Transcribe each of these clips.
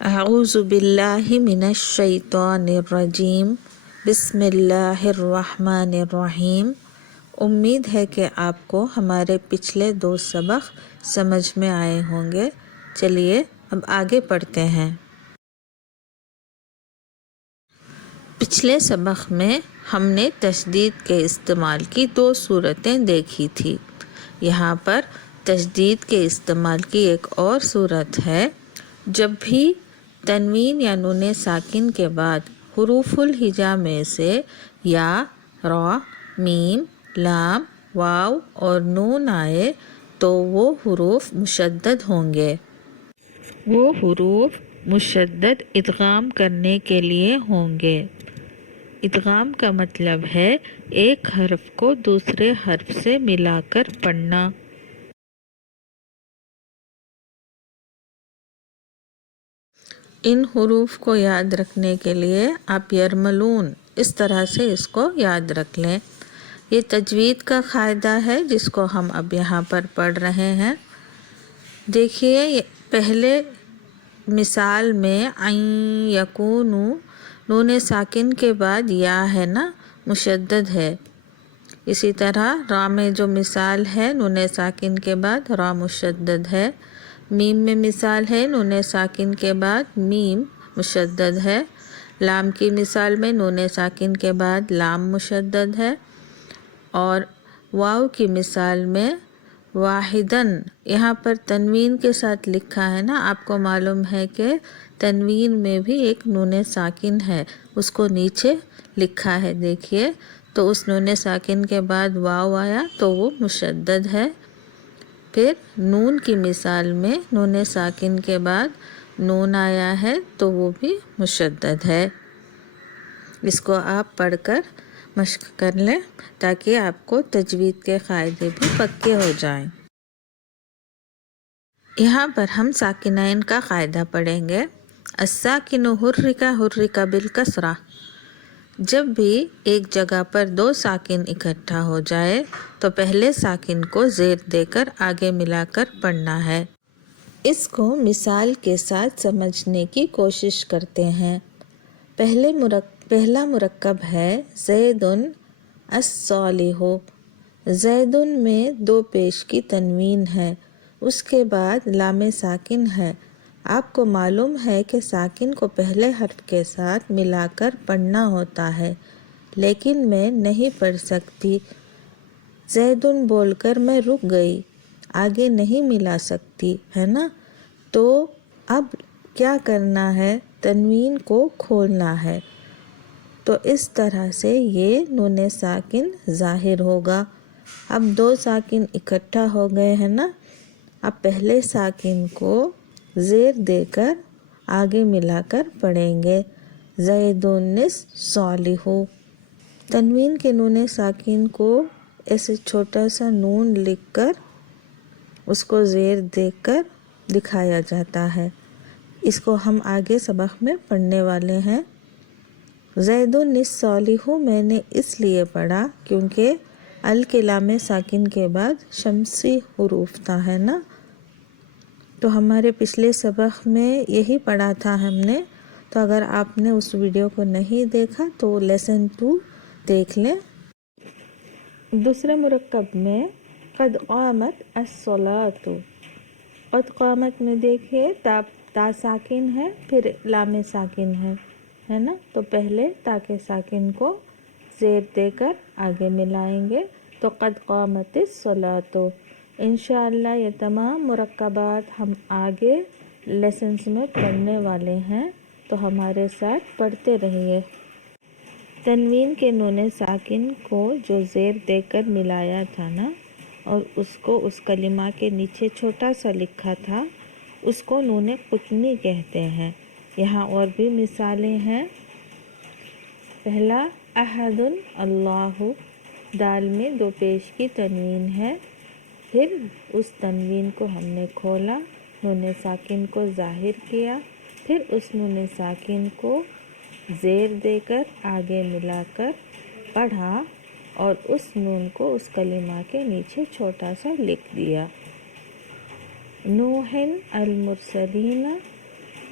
اعوذ باللہ من الشیطان الرجیم بسم اللہ الرحمن الرحیم۔ امید ہے کہ آپ کو ہمارے پچھلے 2 سبق سمجھ میں آئے ہوں گے۔ چلیے اب آگے پڑھتے ہیں۔ پچھلے سبق میں ہم نے تشدید کے استعمال کی 2 صورتیں دیکھی تھی۔ یہاں پر تشدید کے استعمال کی ایک اور صورت ہے جب بھی تنوین یا نون ساکن کے بعد حروف الہجا میں سے یا، را، میم، لام، واو اور نون آئے تو وہ حروف مشدد ہوں گے۔ وہ حروف مشدد ادغام کرنے کے لیے ہوں گے۔ ادغام کا مطلب ہے ایک حرف کو دوسرے حرف سے ملا کر پڑھنا۔ ان حروف کو یاد رکھنے کے لیے آپ یرملون اس طرح سے اس کو یاد رکھ لیں۔ یہ تجوید کا قاعدہ ہے جس کو ہم اب یہاں پر پڑھ رہے ہیں۔ دیکھیے پہلے مثال میں عین یکونو، نون ساکن کے بعد یا ہے نا، مشدد ہے۔ اسی طرح را میں جو مثال ہے نون ساکن کے بعد را مشدد ہے۔ میم میں مثال ہے نون ساکن کے بعد میم مشدد ہے۔ لام کی مثال میں نون ساکن کے بعد لام مشدد ہے۔ اور واو کی مثال میں واحدن، یہاں پر تنوین کے ساتھ لکھا ہے نا، آپ کو معلوم ہے کہ تنوین میں بھی ایک نون ساکن ہے، اس کو نیچے لکھا ہے دیکھیے، تو اس نون ساکن کے بعد واو آیا تو وہ مشدد ہے۔ پھر نون کی مثال میں نون ساکن کے بعد نون آیا ہے تو وہ بھی مشدد ہے۔ اس کو آپ پڑھ کر مشق کر لیں تاکہ آپ کو تجوید کے قاعدے بھی پکے ہو جائیں۔ یہاں پر ہم ساکنین کا قاعدہ پڑھیں گے۔ الساکن حرک حرک بالکسرہ۔ جب بھی ایک جگہ پر 2 ساکن اکٹھا ہو جائے تو پہلے ساکن کو زیر دے کر آگے ملا کر پڑھنا ہے۔ اس کو مثال کے ساتھ سمجھنے کی کوشش کرتے ہیں۔ پہلا مرکب ہے زید الصالح۔ زید میں 2 پیش کی تنوین ہے، اس کے بعد لام ساکن ہے۔ آپ کو معلوم ہے کہ ساکن کو پہلے حرف کے ساتھ ملا کر پڑھنا ہوتا ہے، لیکن میں نہیں پڑھ سکتی، زیدن بول کر میں رک گئی، آگے نہیں ملا سکتی ہے نا، تو اب کیا کرنا ہے، تنوین کو کھولنا ہے۔ تو اس طرح سے یہ نون ساکن ظاہر ہوگا۔ اب 2 ساکن اکٹھا ہو گئے ہیں نا، اب پہلے ساکن کو زیر دے کر آگے ملا کر پڑھیں گے، زید الصالح۔ تنوین کے نون ساکن کو ایسے چھوٹا سا نون لکھ کر اس کو زیر دے کر دکھایا جاتا ہے۔ اس کو ہم آگے سبق میں پڑھنے والے ہیں۔ زید الصالح میں نے اس لیے پڑھا کیونکہ ال کے لام ساکن کے بعد شمسی حروف تھا ہے نا، تو ہمارے پچھلے سبق میں یہی پڑھا تھا ہم نے، تو اگر آپ نے اس ویڈیو کو نہیں دیکھا تو لیسن 2 دیکھ لیں۔ دوسرے مرکب میں قد قامت الصلاۃ۔ قد قامت میں دیکھیے تا ساکن ہے، پھر لام ساکن ہے نا، تو پہلے تا کے ساکن کو زیر دے کر آگے ملائیں گے تو قد قامت الصلاۃ۔ انشاءاللہ یہ تمام مرکبات ہم آگے لیسنز میں پڑھنے والے ہیں، تو ہمارے ساتھ پڑھتے رہیے۔ تنوین کے نون ساکن کو جو زیر دے کر ملایا تھا نا، اور اس کو اس کلمہ کے نیچے چھوٹا سا لکھا تھا، اس کو نون قطنی کہتے ہیں۔ یہاں اور بھی مثالیں ہیں۔ پہلا احد اللہ، دال میں 2 پیش کی تنوین ہے، پھر اس تنوین کو ہم نے کھولا، نون ساکن کو ظاہر کیا، پھر اس نون ساکن کو زیر دے کر آگے ملا کر پڑھا اور اس نون کو اس کلمہ کے نیچے چھوٹا سا لکھ دیا۔ نوح المرسلین،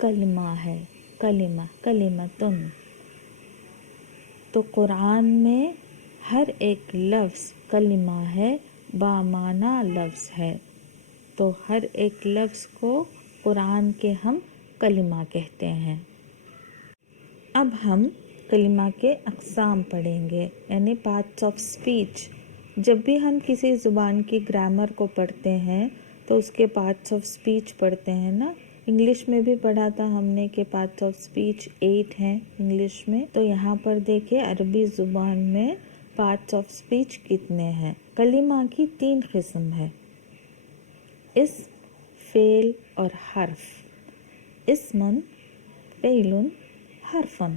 کلمہ ہے، کلمہ، کلمتن۔ تو قرآن میں ہر ایک لفظ کلمہ ہے، بامعنی لفظ ہے، تو ہر ایک لفظ کو قرآن کے ہم کلمہ کہتے ہیں۔ اب ہم کلمہ کے اقسام پڑھیں گے، یعنی پارٹس آف اسپیچ۔ جب بھی ہم کسی زبان کی گرامر کو پڑھتے ہیں تو اس کے پارٹس آف اسپیچ پڑھتے ہیں نا۔ انگلش میں بھی پڑھا تھا ہم نے کہ پارٹس آف اسپیچ 8 ہیں انگلش میں، تو یہاں پر دیکھیں عربی زبان میں پارٹس آف اسپیچ کتنے ہیں۔ کلمہ کی 3 قسم ہے، اسم، فعل اور حرف۔ اسمن، فعلن، حرفن۔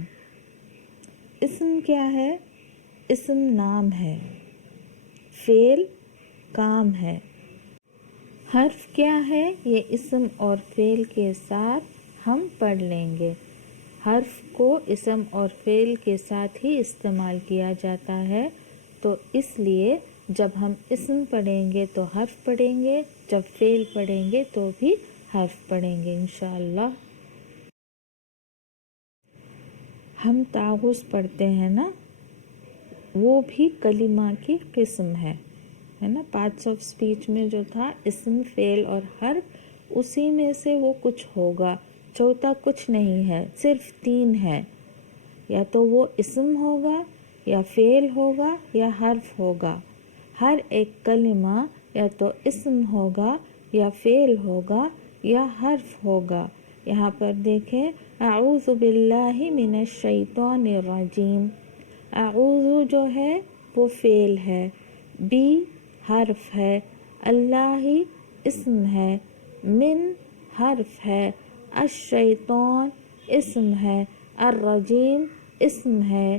اسم کیا ہے؟ اسم نام ہے، فعل کام ہے، حرف کیا ہے؟ یہ اسم اور فعل کے ساتھ ہم پڑھ لیں گے۔ حرف کو اسم اور فعل کے ساتھ ہی استعمال کیا جاتا ہے، تو اس لیے جب ہم اسم پڑھیں گے تو حرف پڑھیں گے، جب فعل پڑھیں گے تو بھی حرف پڑھیں گے انشاءاللہ۔ ہم تعوذ پڑھتے ہیں نا، وہ بھی کلمہ کی قسم ہے نا۔ پارٹس آف اسپیچ میں جو تھا اسم، فعل اور حرف، اسی میں سے وہ کچھ ہوگا، چوتھا کچھ نہیں ہے، صرف 3 ہے، یا تو وہ اسم ہوگا یا فعل ہوگا یا حرف ہوگا۔ ہر ایک کلمہ یا تو اسم ہوگا یا فعل ہوگا یا حرف ہوگا۔ یہاں پر دیکھیں، اعوذ باللہ من الشیطان الرجیم، اعوذ جو ہے وہ فعل ہے، بی حرف ہے، اللہ اسم ہے، من حرف ہے، الشیطان اسم ہے، الرجیم اسم ہے۔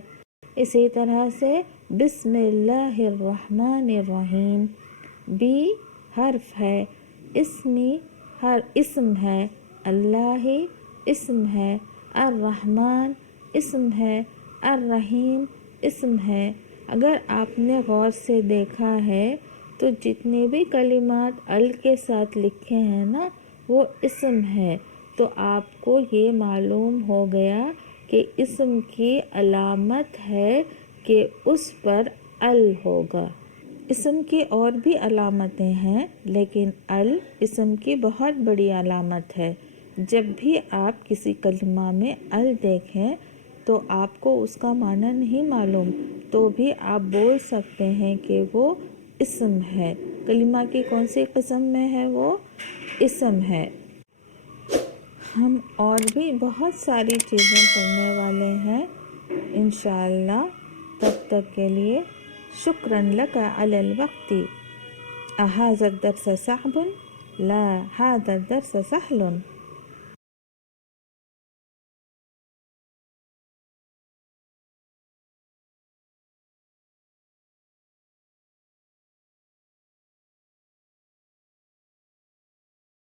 اسی طرح سے بسم اللہ الرحمن الرحیم، بی حرف ہے، اسم ہے، اللہ اسم ہے، الرحمن اسم ہے، الرحیم اسم ہے۔ اگر آپ نے غور سے دیکھا ہے تو جتنے بھی کلمات ال کے ساتھ لکھے ہیں نا وہ اسم ہے، تو آپ کو یہ معلوم ہو گیا کہ اسم کی علامت ہے کہ اس پر ال ہوگا۔ اسم کی اور بھی علامتیں ہیں، لیکن ال اسم کی بہت بڑی علامت ہے۔ جب بھی آپ کسی کلمہ میں ال دیکھیں تو آپ کو اس کا معنی نہیں معلوم تو بھی آپ بول سکتے ہیں کہ وہ اسم ہے۔ کلمہ کی کون سی قسم میں ہے؟ وہ اسم ہے۔ ہم اور بھی بہت ساری چیزیں پڑھنے والے ہیں انشاءاللہ، تب تک کے لیے شکراً لک علی الوقت، اہذا الدرس صعب لا هذا الدرس سهل۔